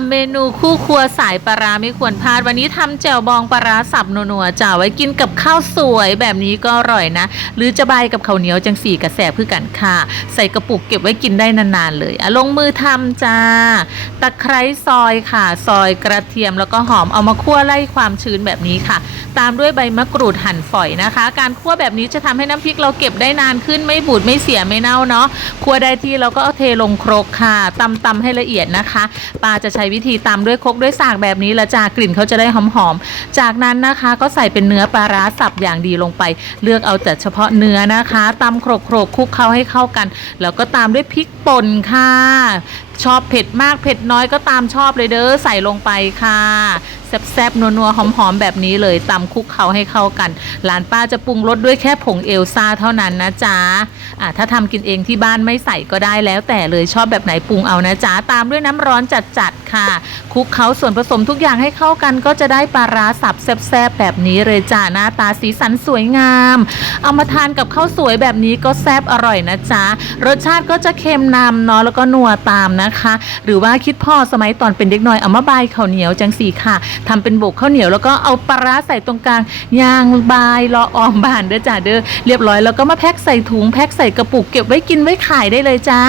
ำเมนูคู่ครัวสายปลาร้าไม่ควรพลาด วันนี้ทำแจ่วบองปลาร้าสับนัวๆจ่าไว้กินกับข้าวสวยแบบนี้ก็อร่อยนะ หรือจะใบกับข้าวเหนียวจังสี่กระแสเพื่อกันค่ะ ใส่กระปุกเก็บไว้กินได้นานๆเลยอะลงมือทำจ้า ตะไคร้ซอยค่ะ ซอยกระเทียมแล้วก็หอมเอามาคั่วไล่ความชื้นแบบนี้ค่ะ ตามด้วยใบมะกรูดหั่นฝอยนะคะ การคั่วแบบนี้จะทำให้น้ำพริกเราเก็บได้นานขึ้นไม่บูดไม่เสียไม่เน่าเนาะคั่วได้ที่เราก็เอาเทลงครกค่ะตำตำให้ละเอียดนะคะปลาจะใช้วิธีตำด้วยคกด้วยสากแบบนี้ละจากลิ่นเขาจะได้หอมๆ จากนั้นนะคะก็ใส่เป็นเนื้อปลาร้าสับอย่างดีลงไป เลือกเอาแต่เฉพาะเนื้อนะคะตำโครกๆคลุกเข้าให้เข้ากัน แล้วก็ตามด้วยพริกป่นค่ะ ชอบเผ็ดมากเผ็ดน้อยก็ตามชอบเลยเด้อใส่ลงไปค่ะ แซ่บๆนัวๆหอมๆแบบนี้เลยตำคลุกเคล้าให้เข้ากันหลานป้าจะปรุงรสด้วยแค่ผงเอลซ่าเท่านั้นนะจ๊ะอะถ้าทำกินเองที่บ้านไม่ใส่ก็ได้แล้ว แต่เลยชอบแบบไหนปรุงเอานะจ๊ะตามด้วยน้ำร้อนจัดๆค่ะคลุกเคล้าส่วนผสมทุกอย่างให้เข้ากัน ก็จะได้ปลาร้าสับแซ่บๆแบบนี้เลยจ้ะหน้าตาสีสันสวยงาม เอามาทานกับข้าวสวยแบบนี้ก็แซ่บอร่อยนะจ๊ะรสชาติก็จะเค็มนำเนาะแล้วก็นัวตามนะคะ หรือว่าคิดพ่อสมัยตอนเป็นเด็กน้อยเอามาบายข้าวเหนียวจังสีค่ะทำเป็นโบกข้าวเหนียวแล้วก็เอาปลาร้าใส่ตรงกลางยางบายรอออมบานเด้อจ้าเด้อเรียบร้อยแล้วก็มาแพ็คใส่ถุงแพ็คใส่กระปุกเก็บไว้กินไว้ขายได้เลยจ้า